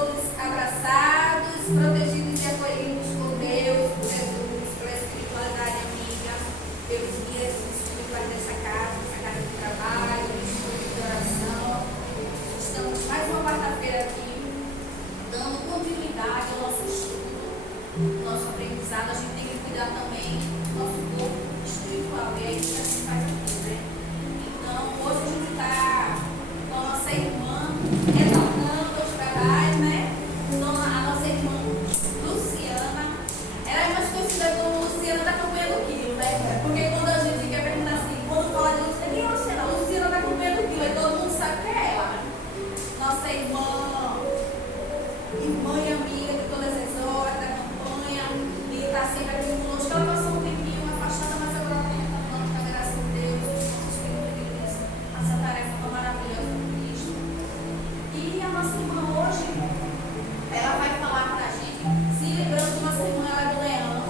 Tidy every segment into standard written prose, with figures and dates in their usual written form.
todos abraçados, protegidos e acolhidos por Deus, por Jesus, pela espiritualidade amiga, pelos guias espirituais dessa casa de trabalho, estudo de oração. Estamos mais uma quarta-feira aqui, dando continuidade ao nosso estudo, nosso aprendizado. A gente tem que cuidar também do nosso corpo espiritual, e é isso que a gente faz aqui, né? Então, hoje a gente está com a nossa irmã retornando aos trabalhos, né? A nossa irmã Luciana. Ela é mais conhecida como Luciana da Campanha do Quilo, né? Porque quando a gente quer perguntar assim, quando fala de Luciana, quem é Luciana? Luciana da Campanha do Quilo, aí todo mundo sabe que é ela, né? Nossa irmã e amiga de todas as horas da campanha, e está sempre aqui conosco. Ela passou um tempinho afastada, mas agora tem falando com a graça de Deus, os nossos filhos, essa tarefa tão maravilhosa do Cristo. E a nossa irmã hoje, ela vai falar para a gente, se lembrando que nossa irmã ela é do Leão,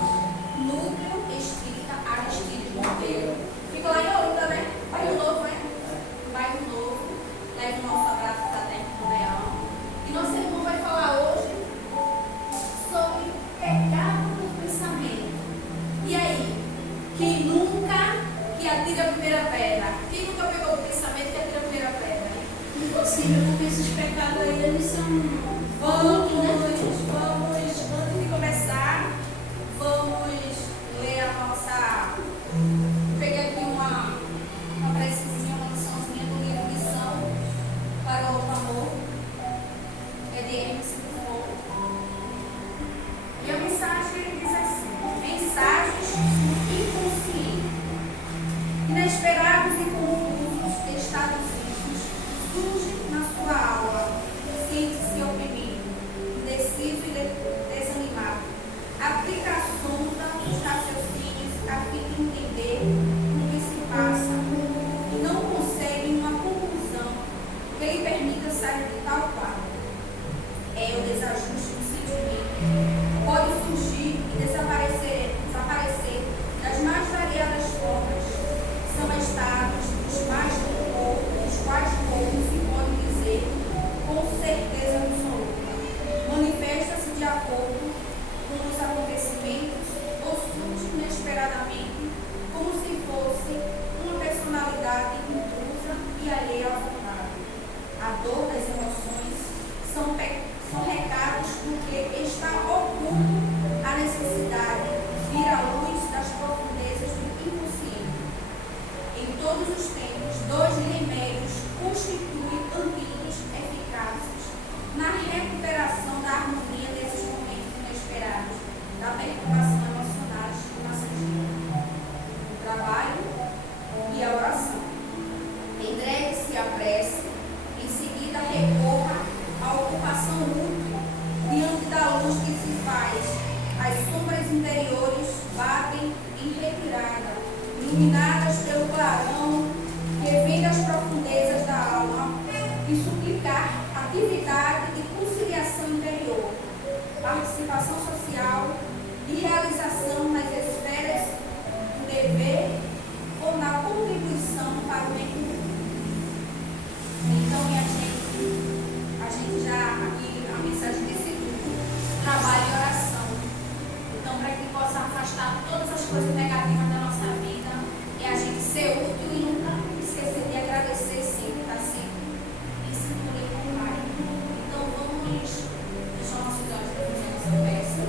Núcleo Espírita Aristides Monteiro. Fica lá em Olinda, né? Bairro Novo, né? Bairro Novo. Leva o nosso abraço fraterno do Leão. E nossa irmã vai falar hoje sobre pecado do pensamento. E aí? Quem nunca que atira a primeira pedra? Quem nunca pegou o pensamento que atira a primeira pedra? Impossível, porque esses pecados aí, eles são... Vamos, antes de começar, vamos ler a nossa... Peguei aqui uma precisinha, uma liçãozinha do livro Missão para o Amor. É de Emerson Foucault. E a mensagem diz assim: mensagens inconscientes, inesperados e confusos estados íntimos surgem na sua aula. Sente-se oprimido, indeciso e desanimado. Aplica a sonda dos raciocínios a fim de entender o que se passa e não consegue uma conclusão que lhe permita sair de tal quadro. É o desajuste do sentimento. Pode surgir e desaparecer das mais variadas formas. São estados dos quais poucos se pode dizer com certeza absoluta. Manifesta-se de acordo com os acontecimentos ou surge inesperadamente, como se fosse uma personalidade intrusa e alheia à vontade. A dor das emoções são recados do que está oculto a necessidade de vir à luz das profundezas do inconsciente. Em todos os tempos, dois remédios constituem caminhos eficazes na recuperação da harmonia desses momentos inesperados, da perturbação emocional passageira: o trabalho e a oração. Entregue-se à prece, em seguida recorra à ocupação útil diante da luz que se faz. As sombras interiores batem em retirada, iluminadas pelo clarão que vem das profundezas da alma, e suplicar atividade de conciliação interior, participação social e realização nas esferas do dever ou na contribuição para o bem comum. Então, minha gente, a gente já aqui a mensagem desse grupo, trabalho e oração. Então, para que possa afastar todas as coisas negativas da nossa vida, é a gente ser útil e nunca esquecer de agradecer sempre, estar sempre em sintonia com o Pai. Então, vamos fechar nossos olhos para fazer a nossa peça.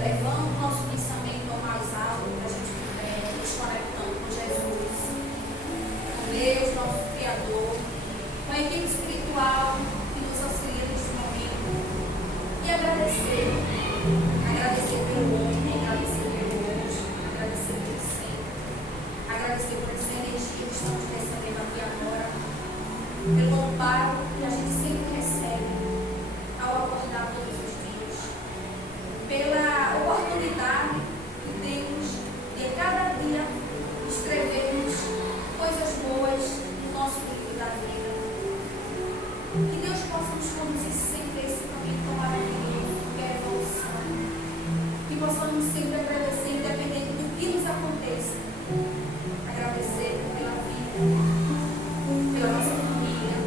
Levando o nosso pensamento ao mais alto, para a gente puder nos conectando com Jesus, com Deus, nosso Criador, com a equipe espiritual que nos auxilia neste momento, e agradecer pelo ontem, agradecer pelo hoje, agradecer pelo sempre, agradecer por essa energia que estamos recebendo aqui agora, pelo amparo que a gente sempre recebe ao acordar todos os dias, pela oportunidade que temos de a cada dia escrevermos coisas boas no nosso livro da vida. Que Deus possa nos conduzir sempre a esse caminho tão maravilhoso, que é a evolução. Que possamos sempre agradecer, independente do que nos aconteça. Agradecer pela vida, pela nossa família,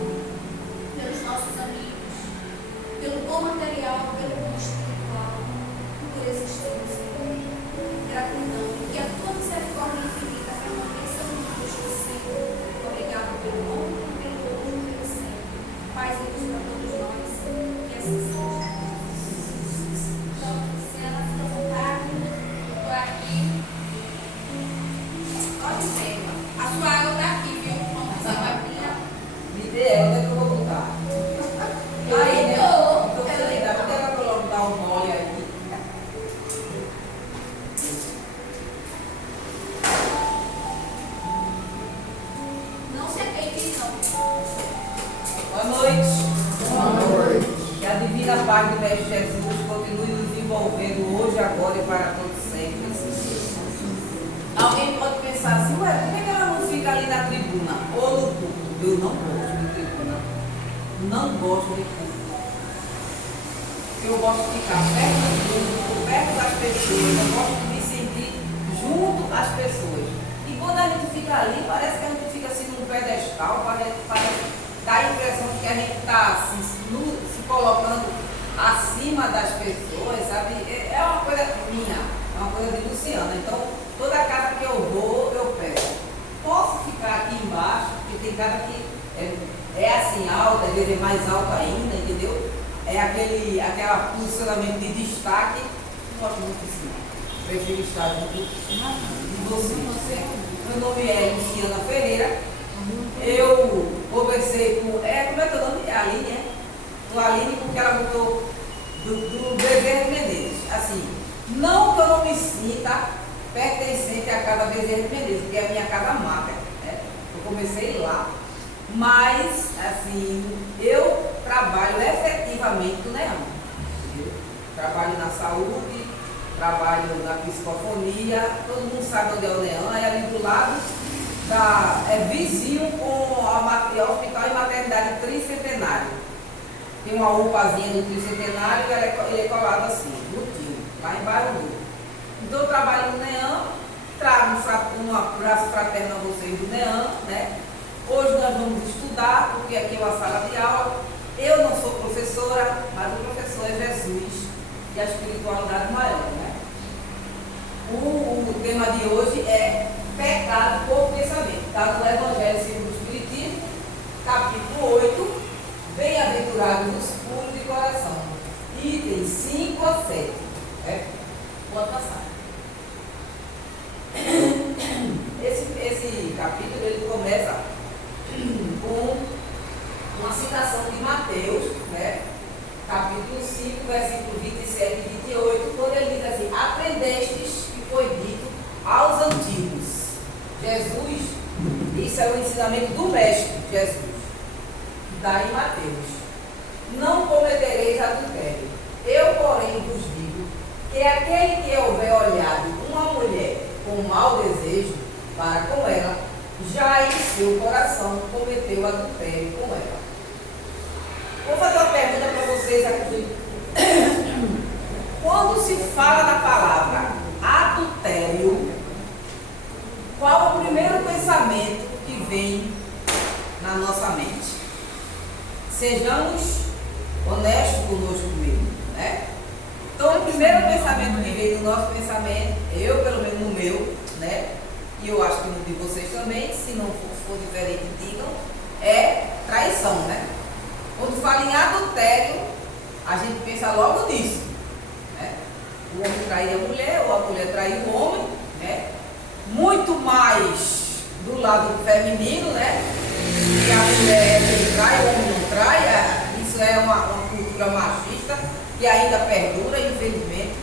Então, Luciana, fica à vontade. Estou aqui. Observa. A sua água está aqui, viu? Vamos usar a vaquinha. Me dê ela, onde é que eu vou botar? Aí, né? Então você me dá, onde é que eu vou dar um mole aí? Não se atente, não. Boa noite. Que a divina paz do Mestre Jesus continue nos envolvendo hoje, agora e para todos sempre. Alguém pode pensar assim, ué, por que ela não fica ali na tribuna? Ou no púlpito? Eu não gosto de tribuna. Não gosto de púlpito. Eu gosto de ficar perto do público, perto das pessoas. Eu gosto de me sentir junto às pessoas. E quando a gente fica ali, parece que a gente fica assim num pedestal, parece dá a impressão de que a gente está assim, se colocando acima das pessoas, sabe? É uma coisa minha, é uma coisa de Luciana. Então, toda casa que eu vou, eu peço. Posso ficar aqui embaixo, porque tem casa que é assim alta, às vezes é mais alta ainda, entendeu? É aquela posicionamento de destaque. Não gosto muito disso, não. Prefiro estar junto de você. Meu nome é Luciana Ferreira. Eu conversei com. Como é teu nome? Aline, é? Com a Aline, porque ela mudou do Bezerra Menezes. Assim, não que eu não me sinta pertencente à casa Bezerra Menezes, porque é a minha casa mata. Né? Eu comecei lá. Mas, assim, eu trabalho efetivamente no NEAM. Trabalho na saúde, trabalho na psicofonia, todo mundo sabe onde é o NEAM, é ali do lado. É vizinho com a Hospital e Maternidade Tricentenário. Tem uma UPAzinha do Tricentenário e ele é colado assim, no time, lá em Bauru. Então eu trabalho no NEAM, trago um abraço fraterno a vocês do NEAM, né? Hoje nós vamos estudar, porque aqui é uma sala de aula. Eu não sou professora, mas o professor é Jesus e a espiritualidade maior, né? O tema de hoje é pecado por pensamento. Está no Evangelho segundo o Espiritismo, capítulo 8, bem-aventurados os puros de coração, itens 5 a 7. Pode passar. Esse capítulo ele começa com uma citação de Mateus, né? Capítulo 5, versículo 27 e 28, quando ele diz assim: aprendestes que foi dito aos antigos. Jesus, isso é o ensinamento do Mestre Jesus, daí Mateus: não cometereis adultério. Eu, porém, vos digo que aquele que houver olhado uma mulher com mau desejo para com ela, já em seu coração cometeu adultério com ela. Vou fazer uma pergunta para vocês aqui. Quando se fala da palavra adultério, qual o primeiro pensamento que vem na nossa mente? Sejamos honestos conosco mesmo, né? Então, o primeiro pensamento que vem no nosso pensamento, eu pelo menos no meu, né? E eu acho que no de vocês também, se não for diferente, digam, é traição, né? Quando fala em adultério, a gente pensa logo nisso, né? O homem trair a mulher, ou a mulher trair o homem, né? Muito mais do lado feminino, né? Que a mulher ele trai, o homem não trai. Isso é uma cultura machista que ainda perdura, infelizmente.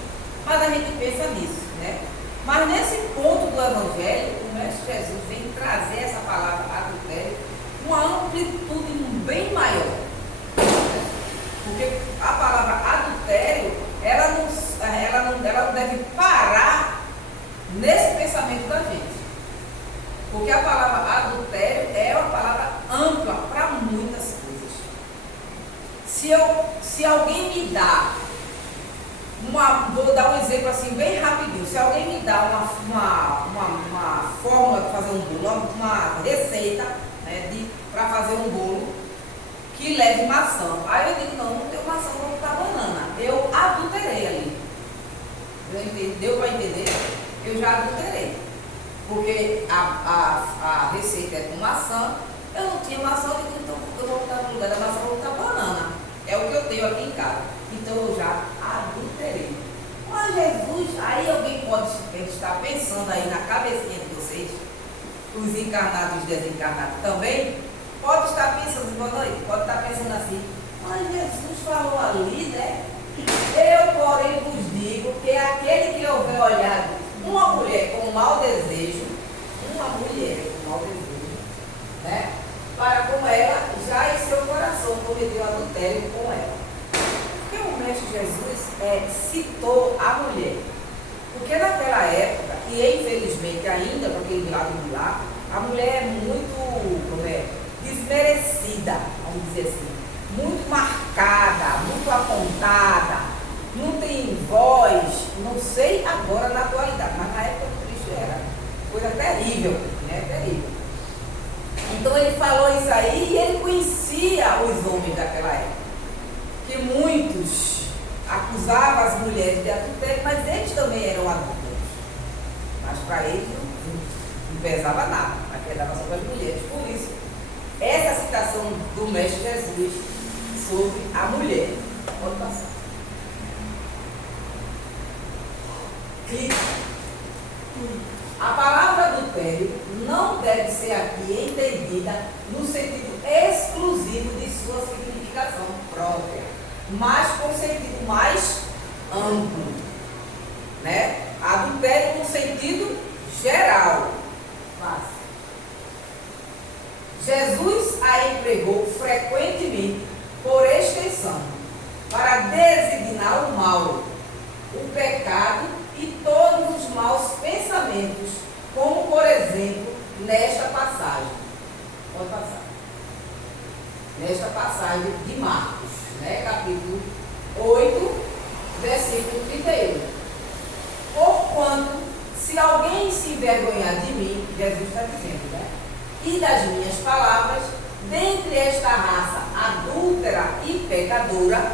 Mas a gente pensa nisso, né? Mas nesse ponto do Evangelho, o Mestre Jesus vem trazer essa palavra adultério com uma amplitude bem maior. Porque a palavra adultério, ela não deve parar nesse pensamento da gente. Porque a palavra adultério é uma palavra ampla para muitas coisas. Se alguém me dá vou dar um exemplo assim bem rapidinho. Se alguém me dá uma fórmula de fazer um bolo, uma receita, né, para fazer um bolo que leve maçã. Aí eu digo, não tem maçã, vou botar banana. Eu adulterei ali. Deu para entender? Eu já adulterei. Porque a receita é com maçã. Eu não tinha maçã, eu digo, então eu vou botar no lugar da maçã, vou botar banana. É o que eu tenho aqui em casa. Então eu já adulterei. Mas Jesus, aí alguém pode estar pensando aí na cabecinha de vocês, os encarnados e desencarnados também, pode estar pensando, pode estar pensando assim, mas Jesus falou ali, né? Eu, porém, vos digo que aquele que houver olhado uma mulher com mau desejo, né? Para com ela, já em seu coração cometeu adultério com ela. Porque o Mestre Jesus citou a mulher. Porque naquela época, e infelizmente ainda, para aquele lado de lá, a mulher é muito desmerecida, vamos dizer assim, muito marcada, muito apontada, não tem voz, não sei agora na atualidade, mas na época do Cristo era coisa terrível, né? Terrível. Então ele falou isso aí e ele conhecia os homens daquela época, que muitos acusavam as mulheres de adultério, mas eles também eram adúlteros. Mas para eles não pesava nada, mas pesava sobre as mulheres. Por isso, essa citação do Mestre Jesus sobre a mulher. Pode passar. A palavra adultério não deve ser aqui entendida no sentido exclusivo de sua significação própria, mas com sentido mais amplo, né? Adultério no sentido geral. Jesus a empregou frequentemente por extensão para designar o mal, o pecado e todos os maus pensamentos, como por exemplo nesta passagem. Pode passar. Nesta passagem de Marcos, né, capítulo 8, versículo 31. Porquanto, se alguém se envergonhar de mim, Jesus está dizendo, né? E das minhas palavras, dentre esta raça adúltera e pecadora,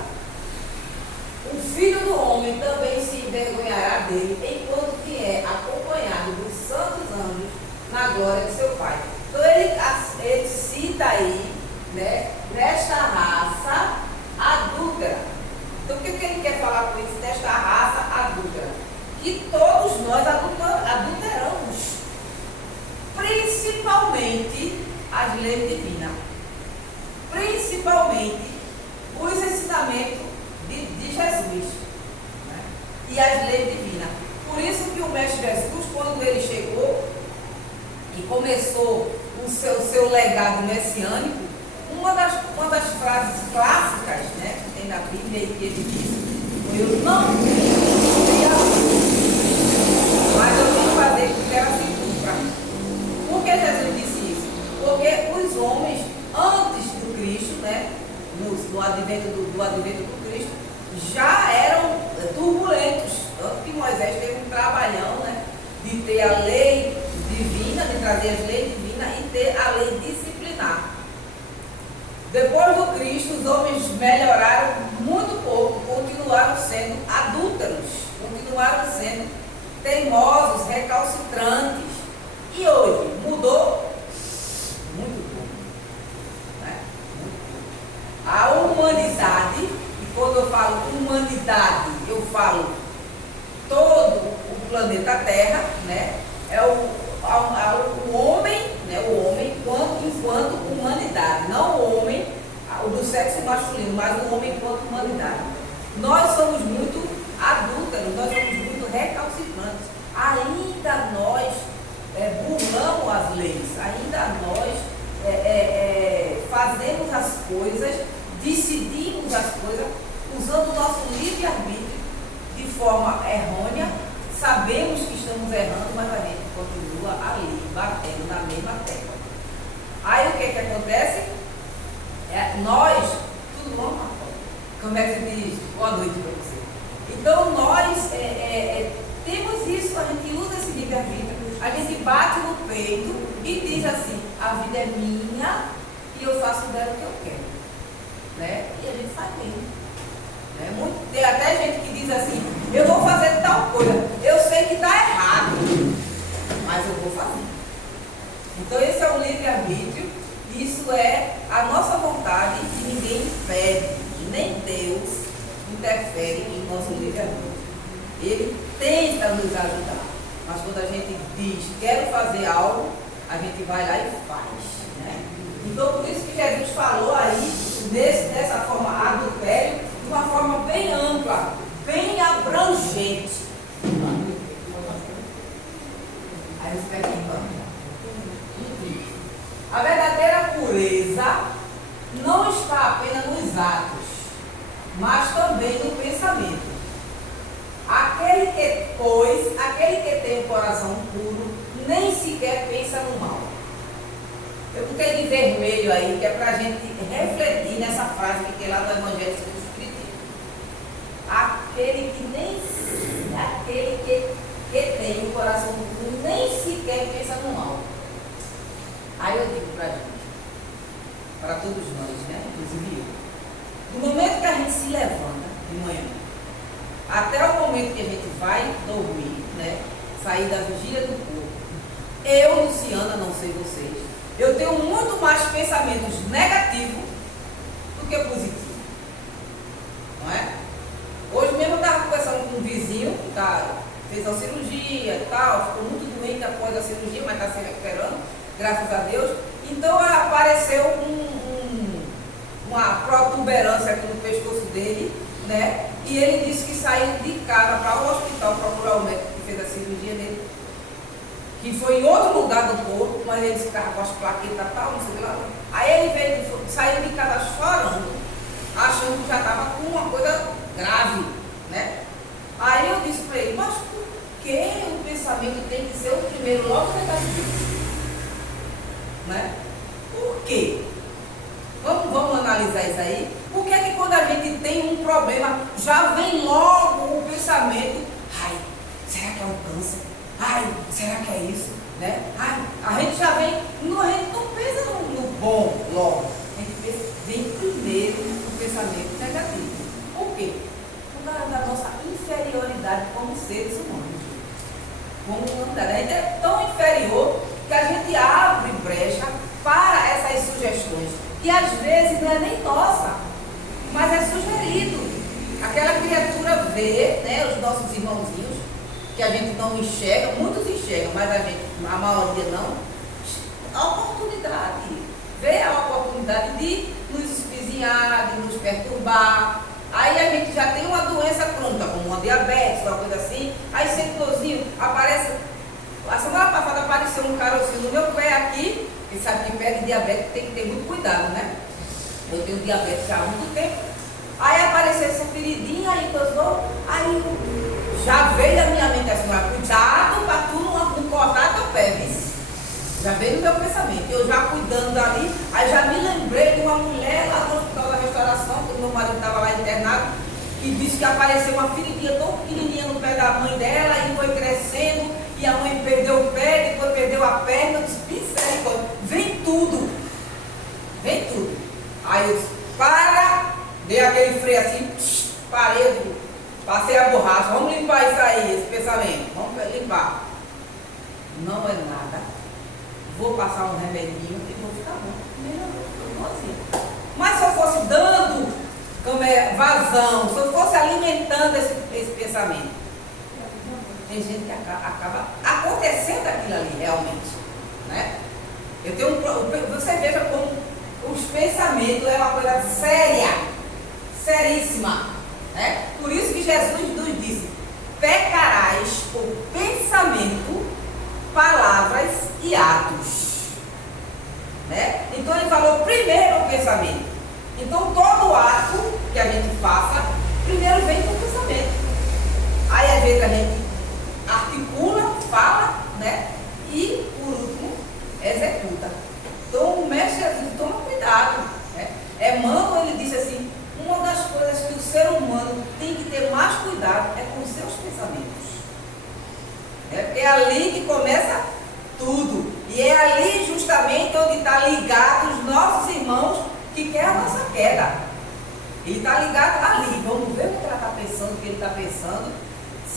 o Filho do Homem também se envergonhará dele, enquanto vier acompanhado dos santos anjos na glória de seu Pai. Então ele cita aí, né, nesta raça adúltera. Então o que ele quer falar com isso? Nesta raça adúltera. Que todos nós adulteramos. Principalmente as leis divinas. Principalmente os ensinamentos de Jesus, né? E as leis divinas. Por isso que o Mestre Jesus, quando ele chegou e começou o seu legado messiânico, uma das frases clássicas, né, que tem na Bíblia e que ele disse: eu não vim a luz, mas eu vim fazer com que ela se cumpra. Por que Jesus disse isso? Porque os homens, antes do Cristo, né, no advento do Cristo, já eram turbulentos. Tanto que Moisés teve um trabalhão, né, de ter a lei divina, de trazer as leis divinas e ter a lei disciplinar. Depois do Cristo, os homens melhoraram muito pouco, continuaram sendo adúlteros, continuaram sendo teimosos, recalcitrantes. E hoje mudou muito pouco, né? Muito pouco. A humanidade, e quando eu falo humanidade, eu falo todo o planeta Terra, né? É o homem, né? O homem enquanto humanidade, não o homem do sexo masculino, mas o homem enquanto humanidade. Nós somos muito adúlteros, nós somos muito recalcitrantes. Ainda nós burlamos as leis, ainda nós fazemos as coisas, decidimos as coisas, usando o nosso livre-arbítrio de forma errônea. Sabemos que estamos errando, mas a gente continua ali, batendo na mesma tecla. Aí o que acontece? Nós, tudo bom, Marcos? Como é que diz? Boa noite para você. Então nós temos isso, a gente usa esse livre-arbítrio, a gente bate no peito e diz assim: a vida é minha e eu faço dela o que eu quero, né? E a gente faz mesmo. Tem até gente que diz assim: eu vou fazer tal coisa, eu sei que está errado, mas eu vou fazer. Então esse é o livre-arbítrio, isso é a nossa vontade, que ninguém impede, nem interfere em nosso livre-arbítrio. Ele tenta nos ajudar. Mas quando a gente diz, quero fazer algo, a gente vai lá e faz. Né? Então, por isso que Jesus falou aí, dessa forma, adultério, de uma forma bem ampla, bem abrangente. Aí você vai aqui, a verdadeira pureza não está apenas nos atos, mas também no pensamento. Aquele que tem o coração puro, nem sequer pensa no mal. Eu botei de vermelho aí, que é para a gente refletir nessa frase que tem lá do Evangelho segundo o Espiritismo. Aquele que tem o coração puro, nem sequer pensa no mal. Aí eu digo para a gente, para todos nós, né? Inclusive eu. Do momento que a gente se levanta de manhã, até o momento que a gente vai dormir, né? Sair da vigília do corpo. Eu, Luciana, não sei vocês, eu tenho muito mais pensamentos negativos do que positivos. Não é? Hoje mesmo eu estava conversando com um vizinho que fez a cirurgia e tal, ficou muito doente após a cirurgia, mas está se recuperando, graças a Deus. Então apareceu uma protuberância aqui no pescoço dele, né? E ele disse que saiu de casa para o hospital procurar o médico que fez a cirurgia dele, que foi em outro lugar do corpo, mas ele ficava com as plaquetas e tal, não sei o que lá. Aí ele saiu de casa chorando, achando que já estava com uma coisa grave, né? Aí eu disse para ele, mas por que o pensamento tem que ser o primeiro logo depois disso? Né? Por quê? Vamos analisar isso aí. Por que é que quando a gente tem um problema, já vem logo o pensamento, ai, será que é um câncer? Ai, será que é isso? Né? Ai, a gente já vem, a gente não pensa no bom logo. A gente vem primeiro no pensamento negativo. Por quê? Por causa da nossa inferioridade como seres humanos. Como humanidade. A gente é tão inferior que a gente abre brecha para essas sugestões. Que às vezes não é nem nossa, mas é sugerido. Aquela criatura vê, né, os nossos irmãozinhos, que a gente não enxerga, muitos enxergam, mas a maioria não, a oportunidade, vê a oportunidade de nos espizinhar, de nos perturbar. Aí a gente já tem uma doença crônica, como uma diabetes, uma coisa assim, aí sentorzinho aparece. A semana passada apareceu um carocinho no meu pé aqui, e sabe que pé de diabetes tem que ter muito cuidado, né? Eu tenho diabetes já há muito tempo. Aí apareceu essa feridinha, aí coisou, aí já veio da minha mente assim, cuidado para tu não cortar teu pé, viu? Já veio no meu pensamento, eu já cuidando dali, aí já me lembrei de uma mulher lá no Hospital da Restauração, quando meu marido estava lá internado, que disse que apareceu uma feridinha tão pequenininha no pé da mãe dela, e foi crescendo, e a mãe perdeu o pé, depois perdeu a perna, eu disse, misericórdia, vem tudo. Aí eu disse, para, dei aquele freio assim, parei, passei a borracha, vamos limpar isso aí, esse pensamento, vamos limpar. Não é nada, vou passar um remedinho e vou ficar bom. Mas se eu fosse dando vazão, se eu fosse alimentando esse pensamento, tem gente que acaba acontecendo aquilo ali realmente, né? Você veja como os pensamentos é uma coisa séria, seríssima, né? Por isso que Jesus nos disse, pecarás por pensamento, palavras e atos, né? Então ele falou primeiro o pensamento. Então todo ato que a gente faça, primeiro vem com o pensamento. Aí às vezes a gente articula, fala, né? E por último, executa. Então o mestre Jesus toma cuidado, né? Emmanuel, ele disse assim, uma das coisas que o ser humano tem que ter mais cuidado é com os seus pensamentos. Porque é ali que começa tudo. E é ali justamente onde está ligado os nossos irmãos que quer a nossa queda. Ele está ligado ali. Vamos ver o que ela está pensando, o que ele está pensando.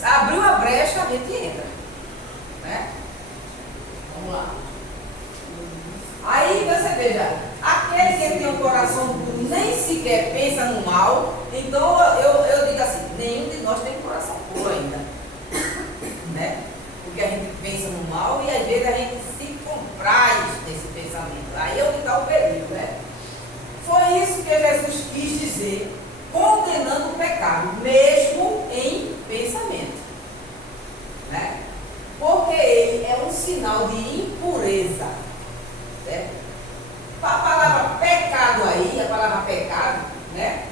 Abriu a brecha, a gente entra. Né? Vamos lá. Aí você veja, aquele que tem um coração puro nem sequer pensa no mal. Então eu digo assim, nenhum de nós tem coração puro ainda. Né? Porque a gente pensa no mal e às vezes a gente se compraz desse pensamento. Aí é onde está o perigo, né? Foi isso que Jesus quis dizer, condenando o pecado, mesmo em pensamento. Né? Porque ele é um sinal de impureza. Certo? A palavra pecado aí, a palavra pecado, né?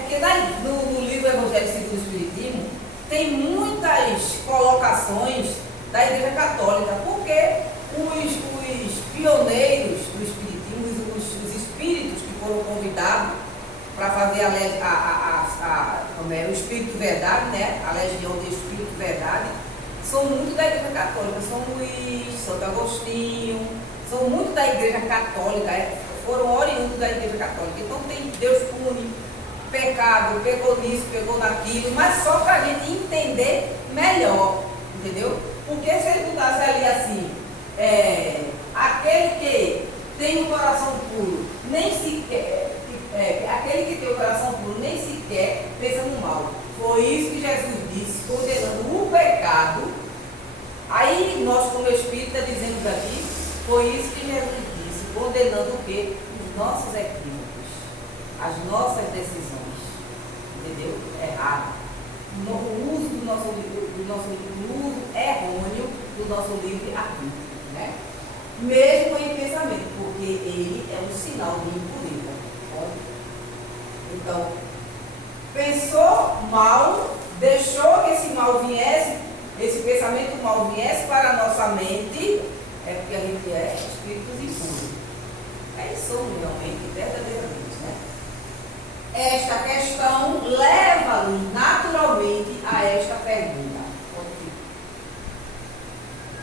Porque no livro Evangelho segundo o Espiritismo tem muitas colocações da Igreja Católica, porque os pioneiros do Espiritismo, os espíritos que foram convidados para fazer o Espírito Verdade, né? A Legião do Espírito Verdade, são muito da Igreja Católica, São Luís, Santo Agostinho, são muito da Igreja Católica, foram oriundos da Igreja Católica. Então tem Deus pune, pecado, pegou nisso, pegou naquilo, mas só para a gente entender melhor, entendeu? Porque se ele botasse ali assim, aquele que tem o coração puro, nem sequer, aquele que tem o coração puro, nem sequer pensa no mal. Foi isso que Jesus disse, condenando o pecado. Aí nós, como espírita, dizemos aqui, foi isso que Jesus disse, condenando o quê? Os nossos equívocos, as nossas decisões, entendeu? Errado. O uso do nosso uso errôneo do nosso livre-arbítrio, né? Mesmo em pensamento, porque ele é um sinal de impureza. Então, pensou mal, deixou que esse mal viesse, esse pensamento mal viesse para a nossa mente, é porque a gente é espíritos impuros. Aí somos realmente, verdadeiramente, né? Esta questão leva-nos naturalmente a esta pergunta.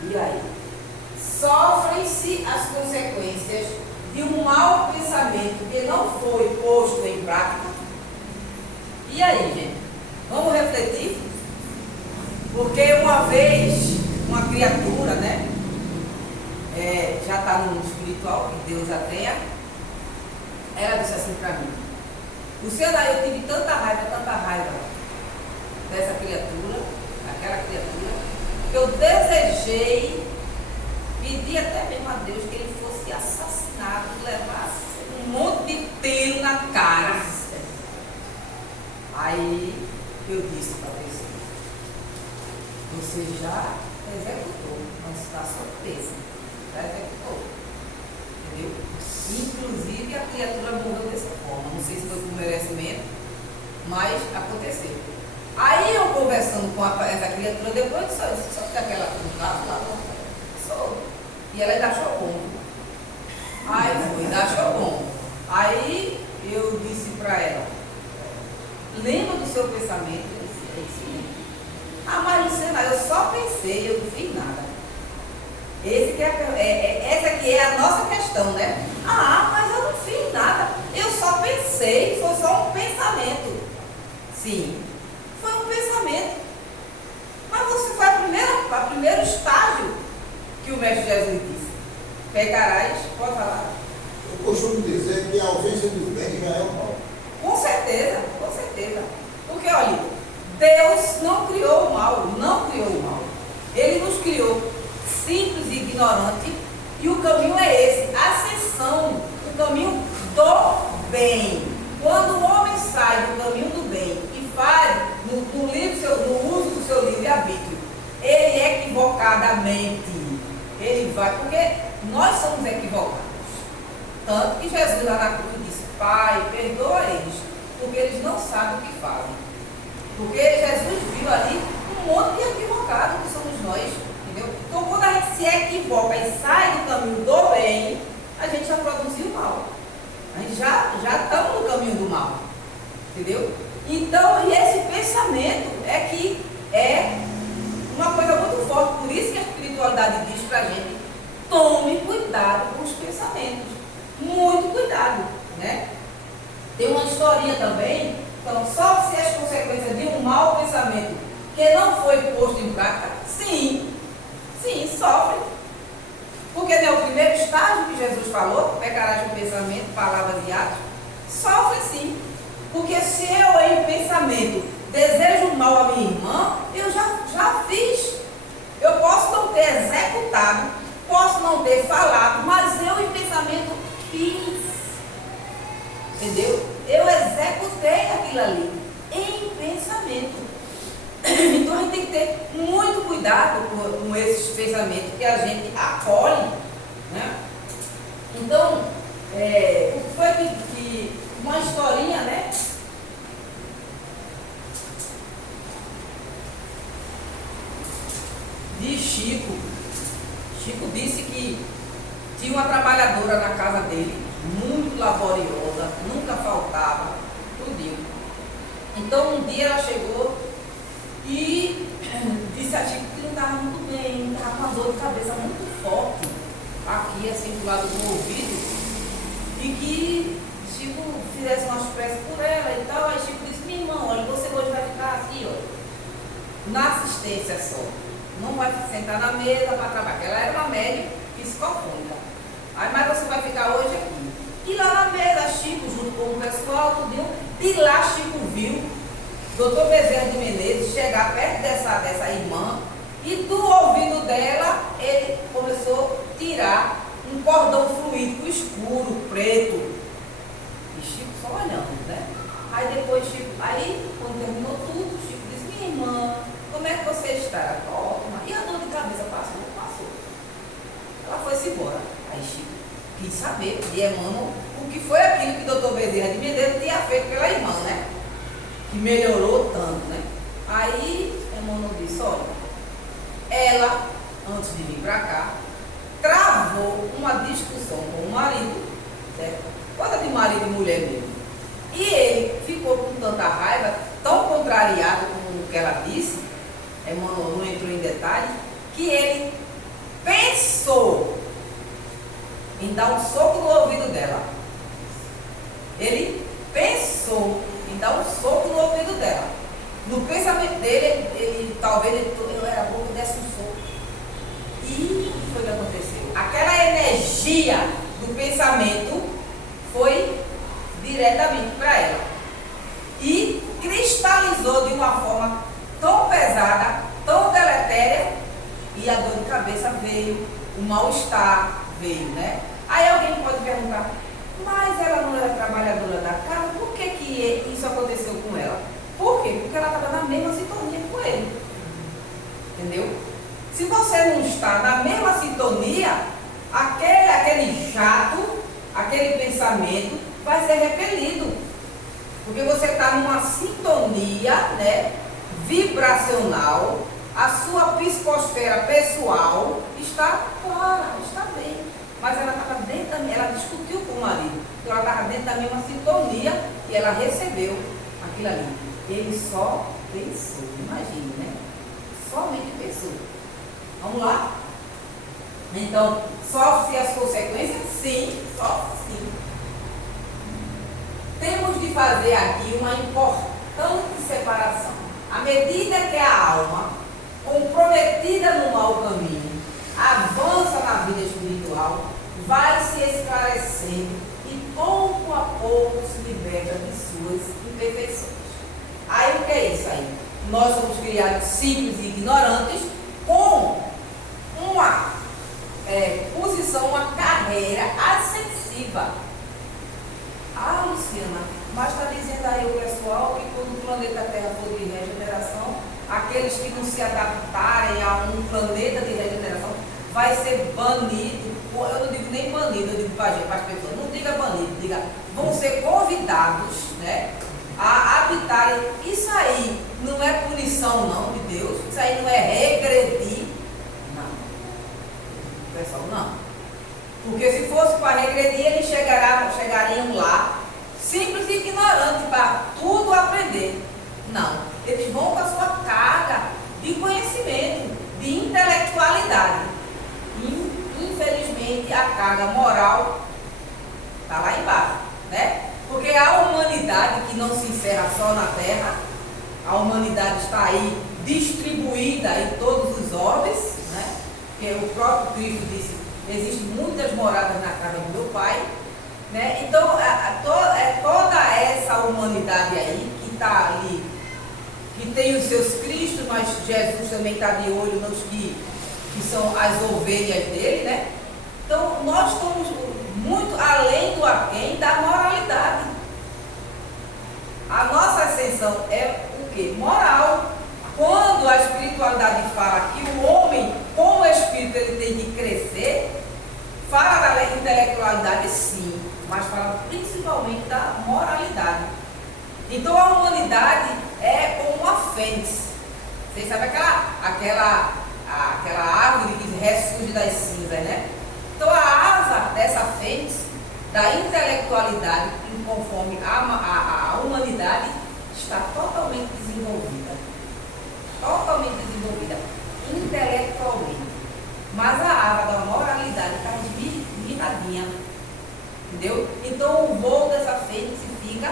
E aí? Sofrem-se as consequências de um mau pensamento que não foi posto em prática? E aí, gente? Vamos refletir? Porque uma vez, uma criatura, né? Já está no mundo espiritual, que Deus a tenha, ela disse assim para mim: Luciana, eu tive tanta raiva dessa criatura, daquela criatura, que eu desejei, pedi até mesmo a Deus que ele fosse assassinado, levasse um monte de tiro na cara. Aí eu disse para você já executou uma situação dessa, já executou, entendeu? Inclusive a criatura morreu dessa forma, não sei se foi por merecimento, mas aconteceu. Aí eu conversando com essa criatura, depois só que aquela lá sou, e ela ainda achou bom. Aí foi, ainda achou bom. Aí eu disse para ela: lembra do seu pensamento? Eu disse, mas Luciana, eu só pensei, eu não fiz nada. Essa aqui é a nossa questão, né? Mas eu não fiz nada. Eu só pensei, foi só um pensamento. Sim, foi um pensamento. Mas você foi a primeiro estágio que o Mestre Jesus disse. Pecarás, pode falar. Eu costumo dizer que a ausência do bem já é o mal. Com certeza, com certeza. Porque, olha, Deus não criou o mal, não criou o mal. Ele nos criou simples e ignorante, e o caminho é esse, ascensão, o caminho do bem. Quando o homem sai do caminho do bem e faz no uso do seu livre-arbítrio, ele equivocadamente, ele vai, porque nós somos equivocados. Tanto que Jesus lá na cruz disse: Pai, perdoa eles, porque eles não sabem o que fazem. Porque Jesus viu ali um monte de equivocados que somos nós, entendeu? Então, quando a gente se equivoca e sai do caminho do bem, a gente já produziu o mal. A gente já estamos no caminho do mal, entendeu? Então, e esse pensamento é que é uma coisa muito forte. Por isso que a espiritualidade diz pra gente: tome cuidado com os pensamentos. Muito cuidado, né? Tem uma historinha também. Então, sofre-se as consequências de um mau pensamento que não foi posto em prática? Sim, sofre. Porque não é o primeiro estágio que Jesus falou: pecarás no pensamento, palavras e atos. Sofre sim. Porque se eu em pensamento desejo mal à minha irmã, eu já fiz. Eu posso não ter executado, posso não ter falado, mas eu em pensamento fiz. Entendeu? Eu executei aquilo ali em pensamento. Então a gente tem que ter muito cuidado com esses pensamentos que a gente acolhe, né? Então, o que foi que uma historinha, né? De Chico. Chico disse que tinha uma trabalhadora na casa dele, muito laboriosa, nunca faltava, tudinho. Então um dia ela chegou e disse a Chico que não estava muito bem, estava com uma dor de cabeça muito forte, aqui assim do lado do ouvido, e que Chico fizesse umas preces por ela e tal. Aí Chico disse: minha irmã, olha, você hoje vai ficar aqui, ó, na assistência só. Não vai sentar na mesa para trabalhar. Ela era uma médica psicofônica. Aí, mas você vai ficar hoje aqui. E lá na mesa, Chico, junto com o pessoal, tudo, e lá Chico viu Dr. Bezerra de Menezes chegar perto dessa irmã, e do ouvido dela, ele começou a tirar um cordão fluídico escuro, preto. E Chico só olhando, né? Aí depois Chico, quando terminou tudo, Chico disse: minha irmã, como é que você está? Ela falou: ótima. E a dor de cabeça passou? Passou. Ela foi-se embora. Aí Chico quis saber de Emmanuel o que foi aquilo que o Dr. Bezerra de Menezes tinha feito pela irmã, né? Que melhorou tanto, né? Aí Emmanuel disse: olha, ela, antes de vir para cá, travou uma discussão com o marido, certo? Coisa de marido e mulher mesmo. E ele ficou com tanta raiva, tão contrariado com o que ela disse, Emmanuel não entrou em detalhes, que ele pensou em dar um soco no ouvido dela. Ele pensou em dar um soco no ouvido dela. No pensamento dele, talvez ele era bom que desse um soco. E o que foi que aconteceu? Aquela energia do pensamento foi diretamente para ela. E cristalizou de uma forma tão pesada, tão deletéria, e a dor de cabeça veio, o mal-estar veio, né? Aí alguém pode perguntar: mas ela não era trabalhadora da casa, por que isso aconteceu com ela? Por quê? Porque ela estava na mesma sintonia com ele. Entendeu? Se você não está na mesma sintonia, aquele jato, aquele pensamento vai ser repelido. Porque você está numa sintonia, né, vibracional, a sua psicosfera pessoal está clara, está bem. Mas ela estava dentro da mesma, ela discutiu com o marido, então ela estava dentro da mesma sintonia e ela recebeu aquilo ali. Ele só pensou, imagine, né? Somente pensou. Vamos lá? Então, sofre as consequências? Sim, sofre sim. Temos de fazer aqui uma importante separação. À medida que a alma, comprometida no mau caminho, avança na vida espiritual, vai se esclarecendo e pouco a pouco se liberta de suas imperfeições. Aí o que é isso aí? Nós somos criados simples e ignorantes com uma posição, uma carreira ascensiva. Ah, Luciana, mas está dizendo aí o pessoal que quando o planeta Terra for de regeneração, aqueles que não se adaptarem a um planeta de regeneração vai ser banido. Eu não digo nem banido, eu digo para as pessoas, não diga banido, diga, vão ser convidados, né, a habitarem. Isso aí não é punição não de Deus, isso aí não é regredir, não, pessoal, não. Porque se fosse para regredir, eles chegariam lá, simples e ignorantes, para tudo aprender. Não, eles vão com a sua carga de conhecimento, de intelectualidade. Infelizmente, a carga moral está lá embaixo, né? Porque a humanidade, que não se encerra só na Terra, a humanidade está aí distribuída em todos os orbes, né? Porque o próprio Cristo disse: existem muitas moradas na casa do meu Pai, né? Então, toda essa humanidade aí que está ali tem os seus cristos, mas Jesus também está de olho nos que são as ovelhas dele, né? Então, nós estamos muito além do aquém da moralidade. A nossa ascensão é o quê? Moral. Quando a espiritualidade fala que o homem, com o espírito, ele tem que crescer, fala da intelectualidade, sim, mas fala principalmente da moralidade. Então, a humanidade é como uma fênix. Vocês sabem aquela árvore que ressurge das cinzas, né? Então, a asa dessa fênix, da intelectualidade, conforme a humanidade, está totalmente desenvolvida. Totalmente desenvolvida, intelectualmente. Mas a asa da moralidade está desviradinha. Entendeu? Então, o voo dessa fênix fica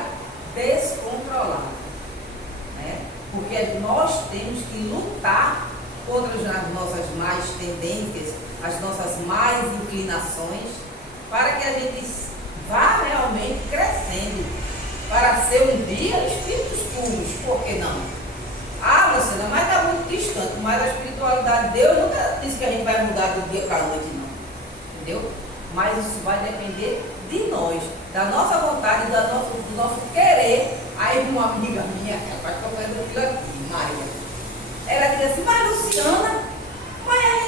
descontrolado. Né? Porque nós temos que lutar contra as nossas más tendências, as nossas más inclinações, para que a gente vá realmente crescendo, para ser um dia espíritos puros, por que não? Ah, Luciana, mas está muito distante, mas a espiritualidade de Deus nunca disse que a gente vai mudar do dia para a noite, não. Entendeu? Mas isso vai depender de nós, da nossa vontade, do nosso querer. Aí uma amiga minha, que está tocando aquilo aqui, Maria, ela diz assim, mas Luciana,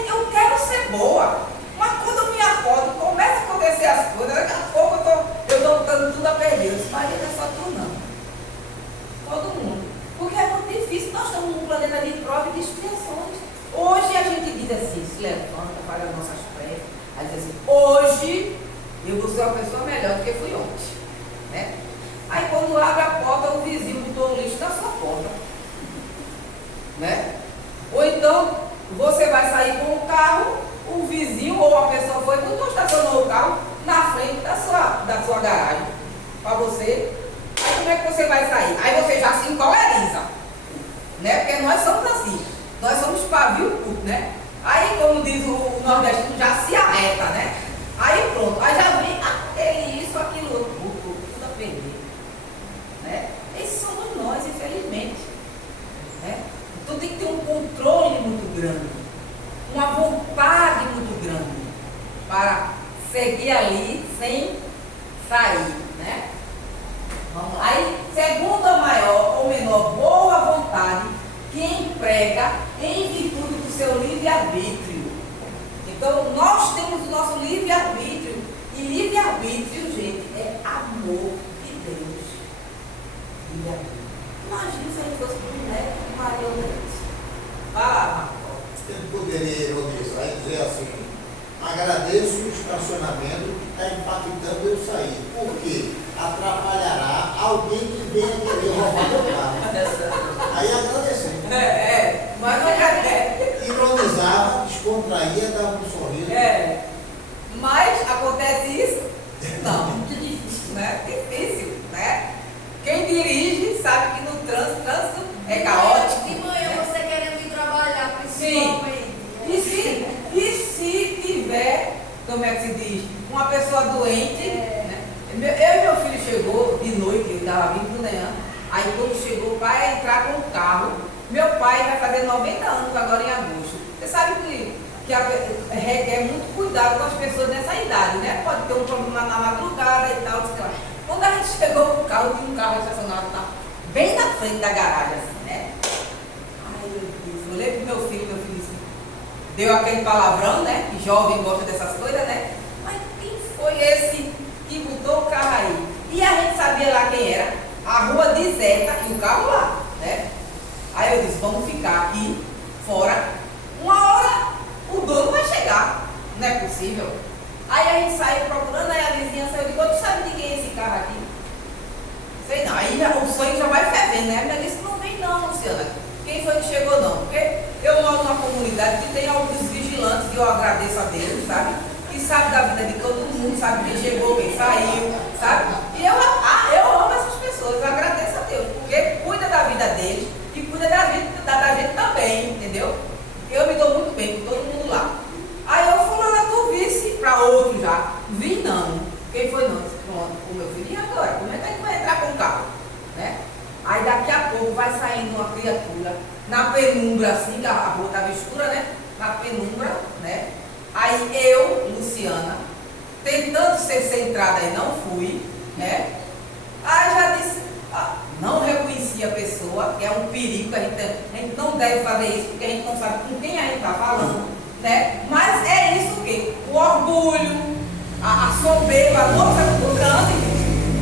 eu quero ser boa, mas quando eu me acordo, começa a acontecer as coisas, daqui a pouco eu estou botando tudo a perder. Eu disse, Maria, não é só tu não, todo mundo, porque é muito difícil, nós estamos num planeta de prova e de expiações. Hoje a gente diz assim, se levanta, faz as nossas preces, aí diz assim, hoje eu vou ser uma pessoa melhor do que fui ontem, né? Aí quando abre a porta, o vizinho botou o lixo na sua porta, né? Ou então, você vai sair com o carro, o vizinho ou a pessoa foi, quando estacionou o carro na frente da sua garagem, para você. Aí como é que você vai sair? Aí você já se encoleriza, né? Porque nós somos assim, nós somos pavio curto, né? Aí, como diz o nordestino, já se arreta, né? Aí pronto, aí já vem aquele isso, aquilo outro, tudo a perder, né? Esses somos nós, infelizmente, né? Então tem que ter um controle muito grande, uma vontade muito grande para seguir ali sem sair, né? Vamos lá. Aí, segundo a maior ou menor boa vontade que emprega em virtude do seu livre-arbítrio. Então, nós temos o nosso livre-arbítrio. E livre-arbítrio, gente, é amor de Deus. Livre-arbítrio. Imagina se a gente fosse boneco de marionete. Fala, Marcos. Eu poderia ironizar e dizer assim, agradeço o estacionamento que está impactando eu sair, porque atrapalhará alguém que venha querer roubar meu carro. Aí agradecemos. Mas não é. Ironizava, descontraía, dava um sorriso. Mas acontece isso? Não, muito difícil, né? Difícil, né? Quem dirige sabe que no trânsito é caótico. De manhã você querendo ir trabalhar, Sim. principalmente. E se tiver, como é que se diz, uma pessoa doente, né? Eu e meu filho chegou de noite, eu estava vindo do Nean, aí quando chegou o pai ia entrar com o carro, meu pai vai fazer 90 anos agora em agosto. Você sabe que requer muito cuidado com as pessoas nessa idade, né? Pode ter um problema na madrugada e tal, sei lá. Quando a gente chegou com o carro, tinha um carro estacionado bem na frente da garagem, assim, né? Ai, meu Deus, eu olhei pro meu filho disse, deu aquele palavrão, né? Que jovem gosta dessas coisas, né? Mas quem foi esse que botou o carro aí? E a gente sabia lá quem era, a rua deserta e o carro lá, né? Aí eu disse, vamos ficar aqui fora, uma hora o dono vai chegar, não é possível. Aí a gente saiu procurando, aí a vizinhança, eu digo, tu sabe de quem é esse carro aqui? Sei não, aí o sangue já vai fervendo, né? A minha disse, não vem não, Luciana. Quem foi que chegou não? Porque eu moro numa comunidade que tem alguns vigilantes que eu agradeço a Deus, sabe? Que sabe da vida de todo mundo, sabe quem chegou, quem saiu, sabe? E eu amo essas pessoas, eu agradeço a Deus, porque cuida da vida deles e cuida da gente também, entendeu? Eu me dou muito bem com todo mundo lá. Aí eu fui lá tu vice para outro já. Vi não. Quem foi não? Pronto, o meu filho, e agora? Como é que a gente vai entrar com o carro? Né? Aí daqui a pouco vai saindo uma criatura na penumbra, assim, que a rua estava escura, né? Na penumbra, né? Aí eu, Luciana, tentando ser centrada e não fui, né? Aí já disse, não reconheci a pessoa, que é um perigo, que a gente não deve fazer isso, porque a gente não sabe com quem a gente está falando, né? Mas é isso que o orgulho, a soberba, nossa, é muito grande,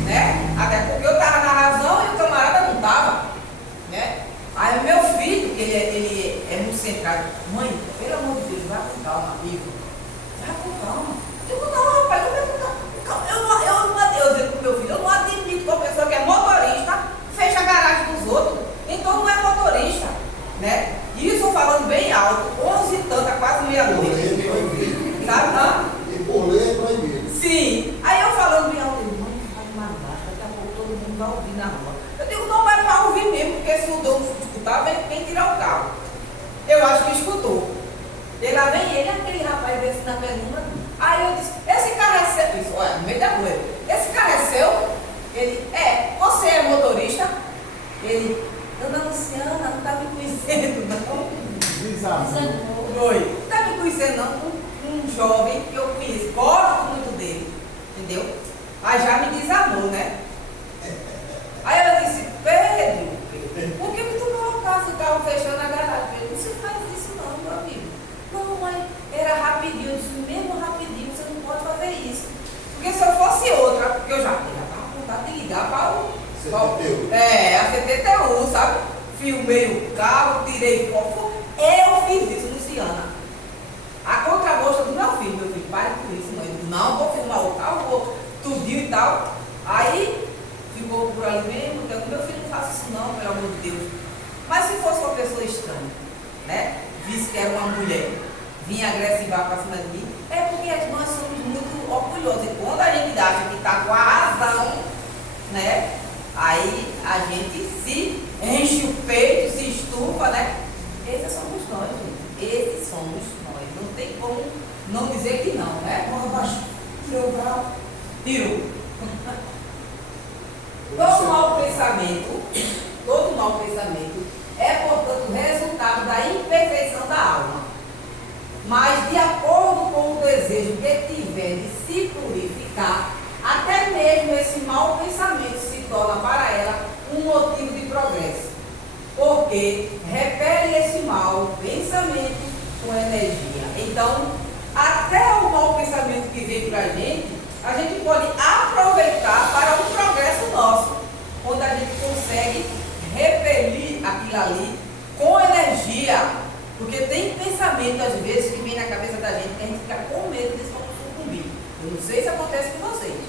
né? Até porque eu estava na razão e o camarada não estava, né? Aí o meu filho, que ele é muito centrado, mãe, pelo amor de Deus, vai com calma, amigo. Vai com calma. Eu digo, não, rapaz, como é que eu digo pro meu filho, eu não admito que uma pessoa que é motorista fecha a garagem dos outros. Então não é motorista, né? Isso falando bem alto, 11 e tanta, quase meia-noite. Sabe, não? E por lei é proibido. Sim. Aí eu falando bem alto, mãe, faz mais baixo, daqui a pouco todo mundo vai ouvir na rua. Eu digo, não vai ouvir mesmo, porque se o dono escutar, vem tirar o carro. Eu acho que escutou. E lá vem ele, aquele rapaz desse na penumbra. Aí eu disse, esse carro é seu? Isso, olha, no meio da rua. Esse carro é seu? Ele, você é motorista? Ele, dona Luciana, não está me conhecendo, não. Desarmou. Foi. Não está me conhecendo, não. Um jovem que eu conheço, gosto muito dele. Entendeu? Aí já me desarmou, né? Aí ela disse, Pedro, por que tu colocasse o carro fechando a garagem? Pedro, não se faz isso não, meu amigo. Não, mãe, era rapidinho. Eu disse, mesmo rapidinho, você não pode fazer isso. Porque se eu fosse outra, porque eu já estava com vontade de ligar para o CTTU. a CTTU, sabe? Filmei o carro, tirei foto. Eu fiz isso, Luciana. A contragosto do meu filho, pare com isso, mãe. Não, vou filmar o carro, vou tudinho e tal. Aí ficou por ali mesmo, então, meu filho não faça isso não, pelo amor de Deus. Mas se fosse uma pessoa estranha, né? Visse que era uma mulher, vinha agressivar para cima de mim, é porque nós somos muito orgulhosos. E quando a gente acha que está com a razão, né? Aí a gente se enche o peito, se estufa, né? Esses somos nós, gente. Esses somos nós. Não tem como não dizer que não, né? Tirou o bravo. Tirou. Todo mau pensamento é, portanto, resultado da imperfeição da alma. Mas, de acordo com o desejo que tiver de se purificar, até mesmo esse mau pensamento se torna para ela um motivo de progresso, porque repele esse mau pensamento com energia. Então, até o mau pensamento que vem para a gente pode aproveitar para um progresso nosso, onde a gente consegue repelir aquilo ali com energia, porque tem pensamento às vezes que vem na cabeça da gente que a gente fica com medo de sucumbir. Eu não sei se acontece com vocês,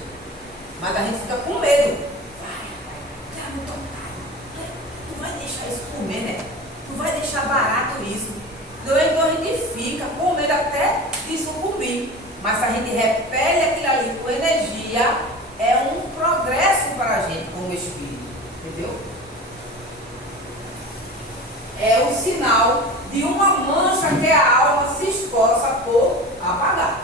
mas a gente fica com medo. Vai, muito otário. Tu vai deixar isso comer, né? Tu vai deixar barato isso. Então a gente fica com medo até de sucumbir. Mas se a gente repele aquilo ali com energia, é um progresso para a gente como espírito. Entendeu? É o sinal de uma mancha que a alma se esforça por apagar.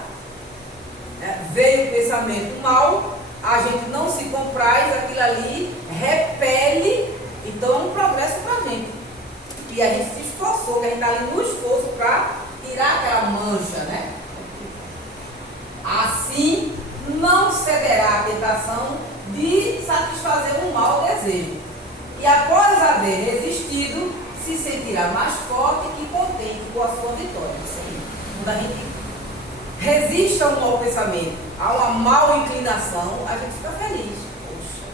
Veio o pensamento mal, a gente não se compraz, aquilo ali repele, então é um progresso para a gente. E a gente se esforçou, que a gente está ali no esforço para tirar aquela mancha, né? Assim, não cederá à tentação de satisfazer um mau desejo. E após haver resistido, se sentirá mais forte e contente com a sua vitória. Sim. Quando a gente resiste a um mau pensamento, a uma mal inclinação, a gente fica feliz. Poxa,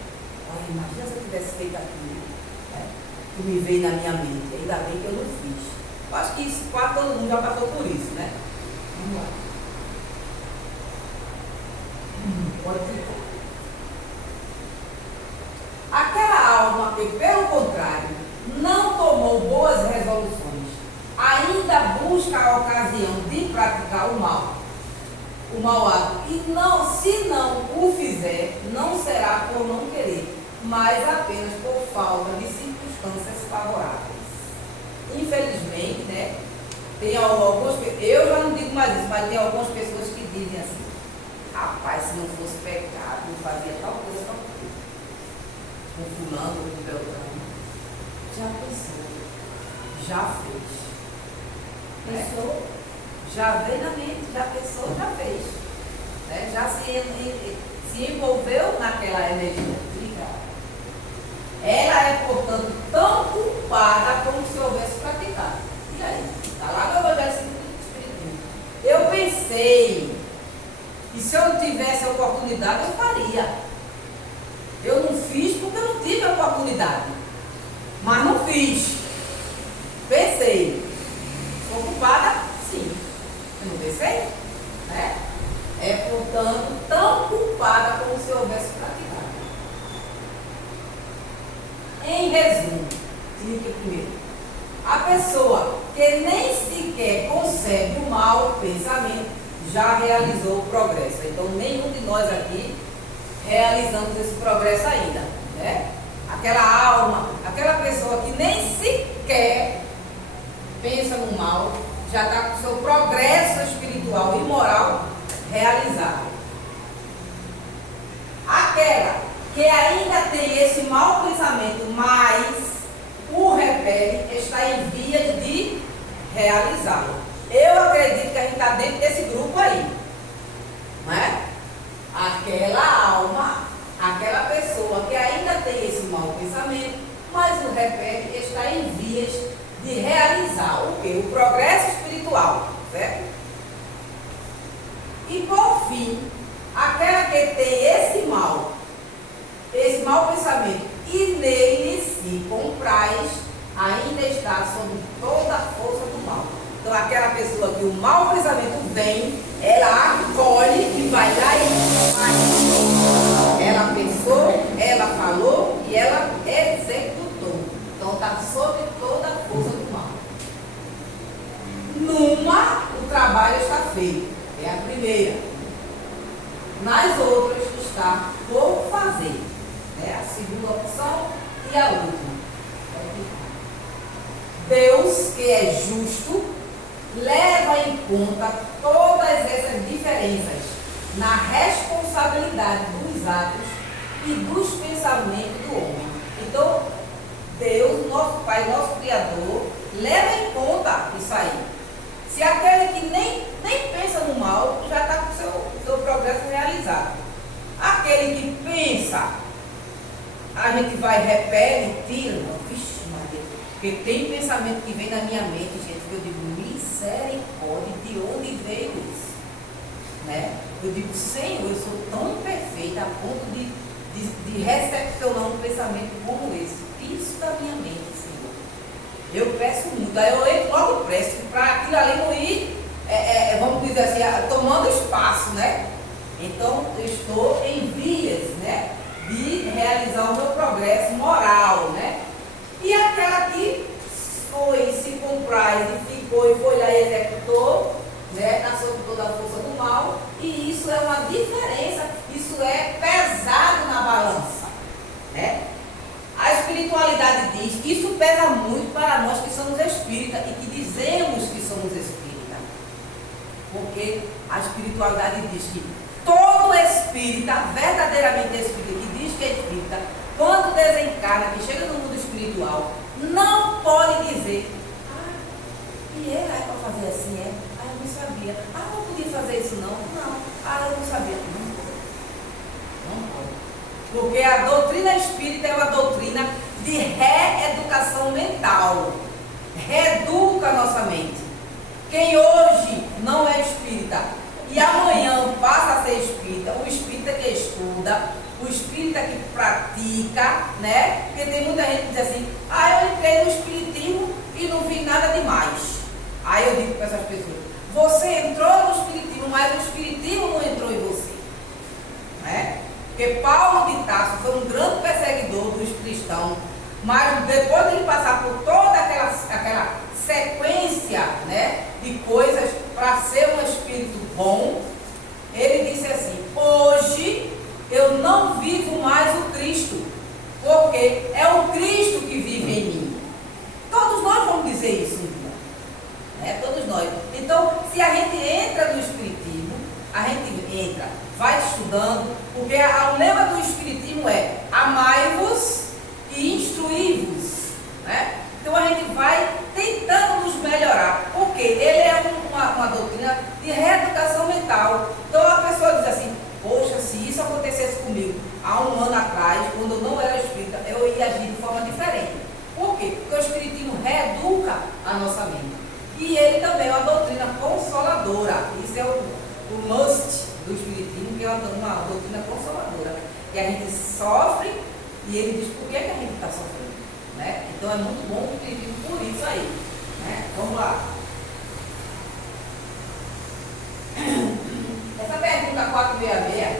olha, imagina se eu tivesse feito aquilo, né, que me veio na minha mente. Ainda bem que eu não fiz. Eu acho que isso, quase todo mundo já passou por isso, né? Vamos lá. Pode ficar. Aquela alma que, pelo contrário, não tomou boas resoluções, ainda busca a ocasião de praticar o mau ato, e se não o fizer, não será por não querer, mas apenas por falta de circunstâncias favoráveis. Infelizmente, né, tem algumas pessoas, eu já não digo mais isso, mas tem algumas pessoas que dizem assim, rapaz, se não fosse pecado, eu fazia tal coisa, tal coisa. Com fulano, com Beltrano. Já pensou? já fez. Pensou? Já veio na mente, já pensou, já fez. Né? Já se envolveu naquela energia. Ela é, portanto, tão culpada como se houvesse praticado. E aí? Está lá no Evangelho segundo o Espiritismo. Eu pensei, e se eu tivesse a oportunidade, eu faria. Eu não fiz porque eu não tive a oportunidade. Mas não fiz. Pensei. Sou culpada? Sim. Eu não pensei? Né? É, portanto, tão culpada como se houvesse praticado. Em resumo, primeiro, a pessoa que nem sequer concebe o mau pensamento já realizou o progresso. Então, nenhum de nós aqui realizamos esse progresso ainda, né? Aquela alma, aquela pessoa que nem sequer pensa no mal, já está com o seu progresso espiritual e moral realizado. Aquela que ainda tem esse mau pensamento, mas o repele, está em vias de realizá-lo. Eu acredito que a gente está dentro desse grupo aí, não é? Aquela alma, aquela pessoa que ainda tem esse mau pensamento, mas o repele, está em vias de realizar o quê? O progresso espiritual, certo? E por fim, aquela que tem esse mau pensamento e nele se compraz, ainda está sob toda a força do mal. Então aquela pessoa que o mau pensamento vem, ela acolhe e vai lá e faz. Ela pensou, ela falou e ela executou. Então está sob toda a força do mal. Numa, o trabalho está feito. É a primeira. Nas outras está por fazer. É a segunda opção e a última. Deus, que é justo, leva em conta todas essas diferenças na responsabilidade dos atos e dos pensamentos do homem. Então, Deus, nosso Pai, nosso Criador, leva em conta isso aí. Se aquele que nem pensa no mal, já está com o seu progresso realizado. Aquele que pensa, a gente vai, repele, tira, não, vixe Maria, porque tem pensamento que vem na minha mente, gente, que eu digo, misericórdia, de onde veio isso? Né? Eu digo, Senhor, eu sou tão perfeita a ponto de recepcionar um pensamento como esse. Isso da minha mente, Senhor. Eu peço muito, aí eu entro logo presto, para aquilo ali não ir, vamos dizer assim, tomando espaço, né? Então, eu estou em vias, né, de realizar o meu progresso moral, né? E aquela que foi, se compraz e ficou e foi lá e executou, né, na sob toda a força do mal, e isso é uma diferença, isso é pesado na balança, né? A espiritualidade diz que isso pesa muito para nós que somos espíritas e que dizemos que somos espíritas, porque a espiritualidade diz que todo espírita, verdadeiramente espírita, que diz que é espírita, quando desencarna, que chega no mundo espiritual, não pode dizer, e é para fazer assim, é? Eu não sabia. Eu não podia fazer isso não? Não. Eu não sabia. Não pode. Porque a doutrina espírita é uma doutrina de reeducação mental. Reeduca a nossa mente. Quem hoje não é espírita e amanhã passa a ser espírita, o espírita que estuda, o espírita que pratica, né? Porque tem muita gente que diz assim, eu entrei no espiritismo e não vi nada demais. Aí eu digo para essas pessoas, você entrou no espiritismo, mas o espiritismo não entrou em você, né? Porque Paulo de Tarso foi um grande perseguidor dos cristãos, mas depois de ele passar por toda aquela sequência, né, de coisas para ser um espírito bom, ele disse assim, hoje eu não vivo mais o Cristo, porque é o Cristo que vive em mim. Todos nós vamos dizer isso, né? Todos nós. Então, se a gente entra no espiritismo, a gente entra, vai estudando, porque o lema do espiritismo é amai-vos e instruí-vos, né? Então a gente vai reeduca a nossa mente. E ele também é uma doutrina consoladora. Isso é o must do Espiritismo, que é uma doutrina consoladora. Que a gente sofre e ele diz por que a gente está sofrendo. Né? Então é muito bom o Espiritismo por isso aí. Né? Vamos lá. Essa pergunta 466,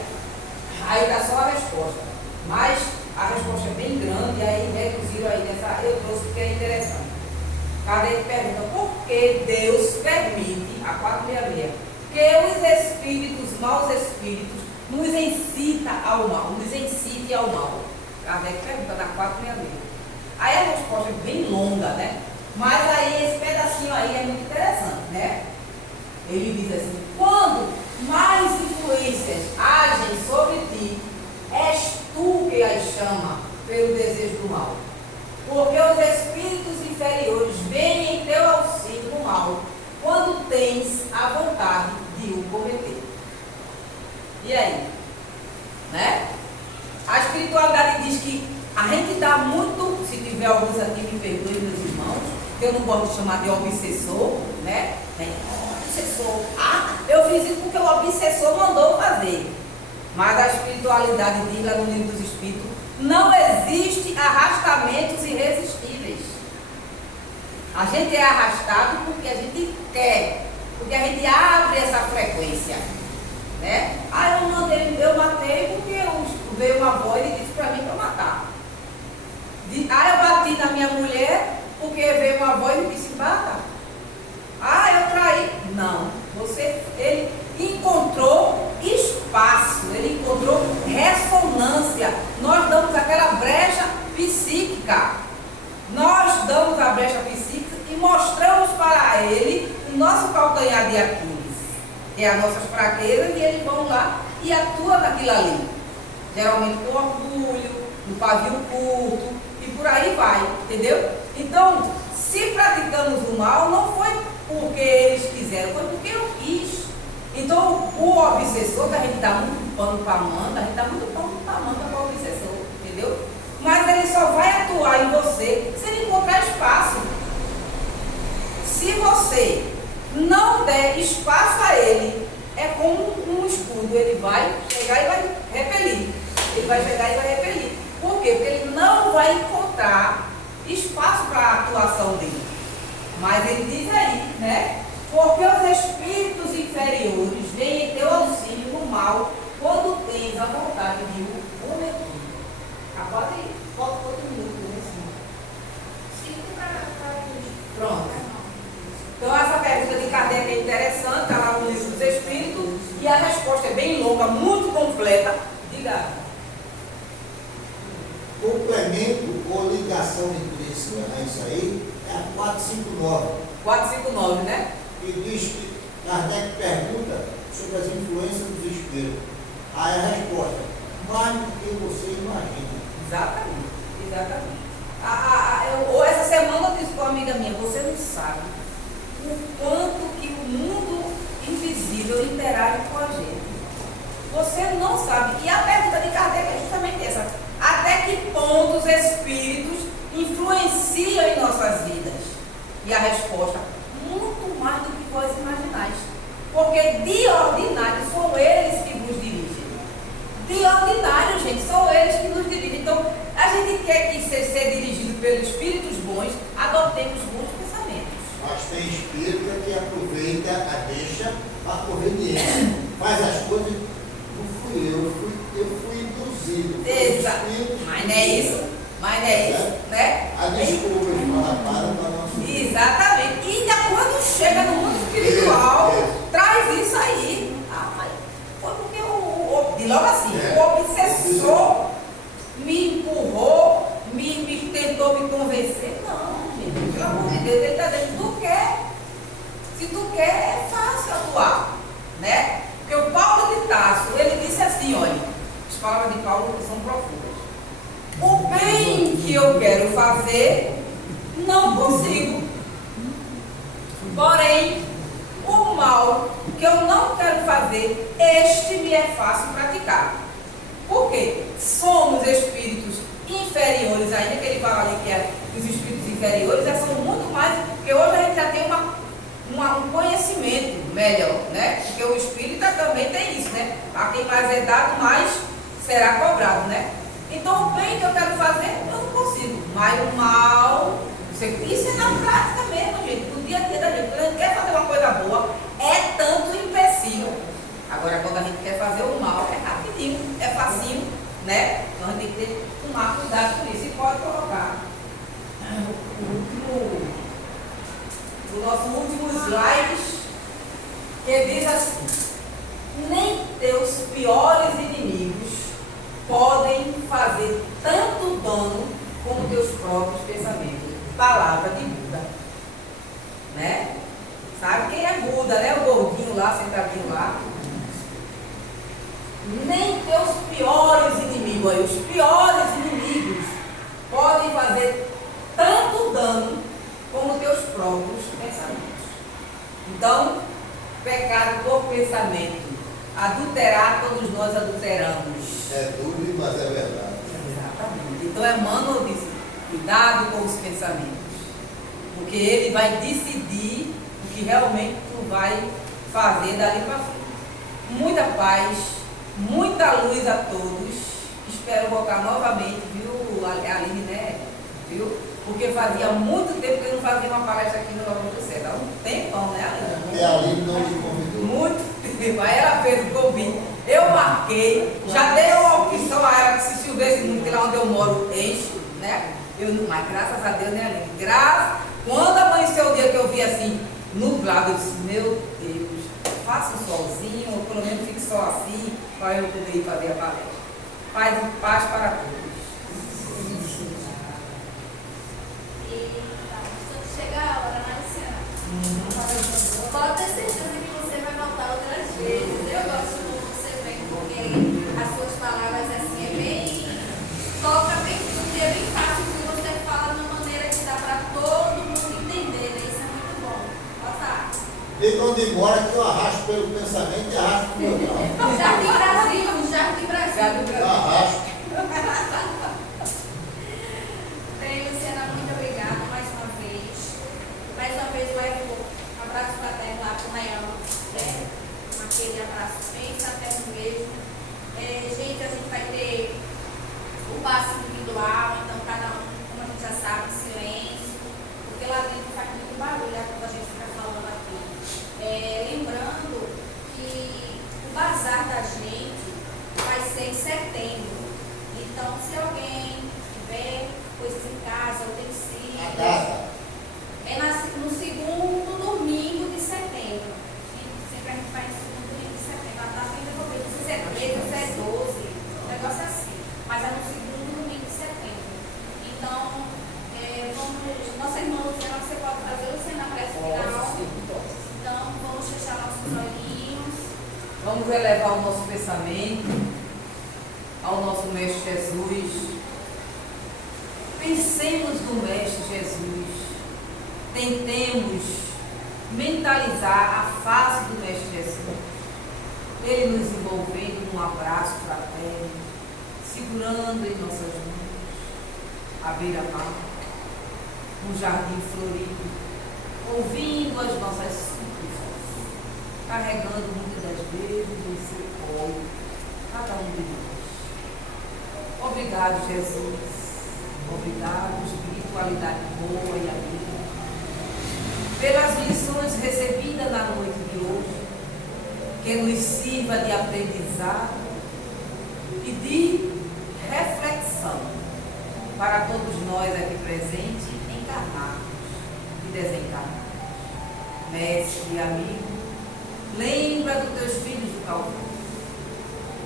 aí está só a resposta. Mas a resposta é bem grande, e aí reduziram aí nessa, eu trouxe porque é interessante. Kardec pergunta por que Deus permite, a 466, que os espíritos, maus espíritos, nos incita ao mal, nos incite ao mal. Kardec pergunta na 466. Aí a resposta é bem longa, né? Mas aí esse pedacinho aí é muito interessante, né? Ele diz assim: quando mais influências agem sobre ti, és tu que as chama pelo desejo do mal. Porque os espíritos inferiores vêm em teu auxílio no mal, quando tens a vontade de o cometer. E aí? Né? A espiritualidade diz que a gente dá muito, se tiver alguns aqui, me perdoem, meus irmãos, que eu não gosto de chamar de obsessor, né? Obsessor. Ah, eu fiz isso porque o obsessor mandou fazer. Mas a espiritualidade diz lá no Livro dos Espíritos: não existe arrastamentos irresistíveis. A gente é arrastado porque a gente quer, porque a gente abre essa frequência, né? Ah, eu matei porque veio uma voz e disse para mim para matar. Ah, eu bati na minha mulher porque veio uma voz e disse: bata. Ah, eu traí. Não, ele encontrou espaço, ele encontrou ressonância. Nós damos aquela brecha psíquica. Nós damos a brecha psíquica e mostramos para ele o nosso calcanhar de Aquiles, que é as nossas fraquezas, e eles vão lá e atuam naquilo ali. Geralmente com orgulho, no pavio curto e por aí vai, entendeu? Então, se praticamos o mal, não foi porque eles quiseram, foi porque eu quis. Então, o obsessor, que a gente dá muito pano para a manga, a gente dá muito pano para a manga para o obsessor, entendeu? Mas ele só vai atuar em você se ele encontrar espaço. Se você não der espaço a ele, é como um escudo, ele vai chegar e vai repelir. Ele vai chegar e vai repelir. Por quê? Porque ele não vai encontrar espaço para a atuação dele. Mas ele diz aí, né? Porque os espíritos inferiores vêm em teu auxílio no mal, quando tens a vontade de o cometer. Agora falta outro minuto, né? 5 para Pronto. Então essa pergunta de Kardec é interessante, está lá no Livro dos Espíritos, e a resposta é bem longa, muito completa. Diga. Complemento ou ligação intrínseca a isso aí é a 459. 459, né? E diz que Kardec pergunta sobre as influências dos espíritos. Aí a resposta: mais do que você imagina. Exatamente, exatamente. Essa semana eu disse para uma amiga minha: você não sabe o quanto que o mundo invisível interage com a gente. Você não sabe. E a pergunta de Kardec é justamente essa: até que ponto os espíritos influenciam em nossas vidas? E a resposta: muito mais do que vós imaginais. Porque de ordinário são eles que vos dirigem. De ordinário, gente, são eles que nos dirigem. Então, a gente quer que ser dirigido pelos espíritos bons, adotemos bons pensamentos. Mas tem espírita que aproveita a deixa a conveniência. Faz as coisas, não fui eu fui induzido. Exato. Mas não é isso. Mas não é isso, né? A desculpa de falar para nosso. Exatamente. E ainda quando chega no mundo espiritual, traz isso aí. Ah, mas foi porque e logo assim, o obsessor me empurrou, me tentou me convencer. Não, gente, pelo amor de Deus, ele está dizendo: tu quer. Se tu quer, é fácil atuar, né? Porque o Paulo de Tarso, ele disse assim: olha, as palavras de Paulo são profundas. O bem que eu quero fazer, não consigo. Porém, o mal que eu não quero fazer, este me é fácil praticar. Por quê? Somos espíritos inferiores, ainda que ele fala ali que os espíritos inferiores são muito melhor, né? Porque o espírita também tem isso, né? A quem mais é dado, mais será cobrado, né? Então o bem que eu quero fazer, eu não consigo. Mas o mal, isso é na prática mesmo, gente, no dia a dia da gente. Quando a gente quer fazer uma coisa boa, é tanto empecilho. Agora, quando a gente quer fazer o mal, é rapidinho, é facinho, né? Então a gente tem que tomar cuidado com isso. E pode colocar o nosso último slide, que diz assim: nem teus piores inimigos podem fazer tanto dano como teus próprios pensamentos. Palavra de Buda, né? Sabe quem é Buda, né? O gordinho lá, sentadinho lá. Nem teus piores inimigos, aí, os piores inimigos podem fazer tanto dano como teus próprios pensamentos. Então, pecado por pensamento, adulterar, todos nós adulteramos. É duro, mas é verdade. Exatamente. Então Emmanuel disse: cuidado com os pensamentos, porque ele vai decidir o que realmente tu vai fazer dali para frente. Muita paz, muita luz a todos. Espero voltar novamente, viu, Aline, né? Viu? Porque fazia muito tempo que eu não fazia uma palestra aqui no Nova Cruzeiro. Há um tempão, né, Aline? É a Aline não te convidou. Muito tempo. Aí ela fez o convite. Eu marquei, já dei uma opção a ela que se chovesse muito, lá onde eu moro, enche, né? Mas graças a Deus, né, Aline? Quando amanheceu o dia que eu vi assim, nublado, eu disse: meu Deus, faça um solzinho, ou pelo menos fique só assim, para eu poder ir fazer a palestra. Paz e paz para todos. Chega a hora, né, Luciana? Pode ter certeza que você vai voltar outras vezes. Eu gosto quando você vem, porque as suas palavras assim é bem. Toca bem tudo, é bem fácil que você fala de uma maneira que dá para todo mundo entender, né? Isso é muito bom. Boa. E quando embora que eu arrasto pelo pensamento e arrasto pelo meu carro. Jardim Brasil, Jardim Brasil. Eu arrasto. Bem, Luciana, muito obrigada mais uma vez. Mais uma vez levo um abraço fraterno lá para o Maior, né? Aquele abraço bem fraterno mesmo. Gente, a gente vai ter o passe individual, então cada um, como a gente já sabe, em silêncio, porque lá dentro faz muito barulho quando a gente fica falando aqui. Lembrando que o bazar da gente vai ser em setembro. Então, se alguém tiver coisas em casa, utensílios, A data. no segundo domingo de setembro. Sempre a gente vai no segundo domingo de setembro. A data ainda vou ver se é 13 ou se é 12. O negócio é assim. Mas é no segundo domingo de setembro. Então, nossa irmã Luciana, você pode fazer o Luciana na prece final. Então, vamos fechar nossos olhinhos. Vamos elevar o nosso pensamento ao nosso Mestre Jesus. Pensemos no Mestre Jesus. Tentemos mentalizar a face do Mestre Jesus. Ele nos envolvendo num abraço fraterno, segurando em nossas mãos a beira-mar, um jardim florido, ouvindo as nossas súplicas, carregando muitas das vezes em seu colo cada um de nós. Obrigado, Jesus. Obrigado, espiritualidade boa e amiga, pelas lições recebidas na noite de hoje, que nos sirva de aprendizado e de reflexão para todos nós aqui presentes, encarnados e desencarnados. Mestre e amigo, lembra dos teus filhos do Calvário,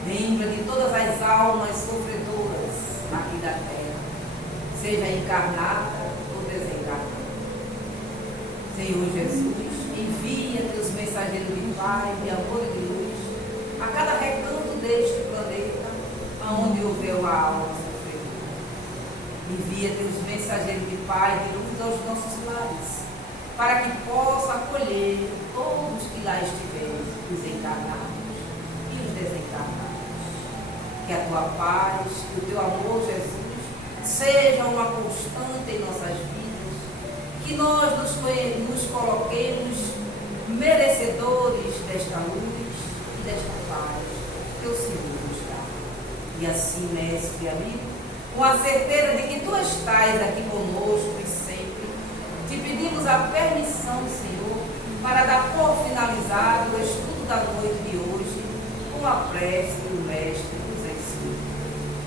lembra de todas as almas sofredoras aqui da terra, seja encarnada ou desencarnada. Senhor Jesus, envia teus mensageiros de paz, de amor e de luz a cada recanto deste planeta, aonde houver uma alma sofredora. Envia teus mensageiros de paz e de luz aos nossos lares, para que possa acolher todos que lá estiverem, os encarnados e os desencarnados. Que a tua paz, que o teu amor, Jesus, seja uma constante em nossas vidas, que nós nos coloquemos merecedores desta luz e desta paz que o Senhor nos dá. E assim, mestre e amigo, com a certeza de que tu estás aqui conosco e sempre, te pedimos a permissão, Senhor, para dar por finalizado o estudo da noite de hoje com a prece do Mestre nos ensina.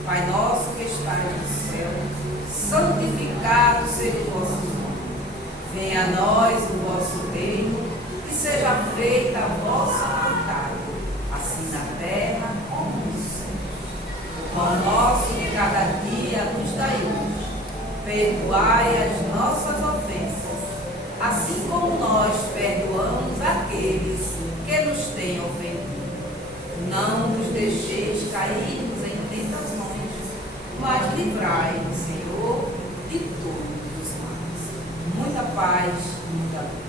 Pai nosso que estás no céu, santificado seja o vosso nome. Venha a nós o vosso reino e seja feita a vossa vontade, assim na terra como no céu. O pão nosso de cada dia nos dai hoje. Perdoai as nossas ofensas, assim como nós perdoamos aqueles que nos têm ofendido. Não nos deixeis cairmos em tentações, mas livrai-nos, Senhor, de todos os males. Muita paz, muita luz.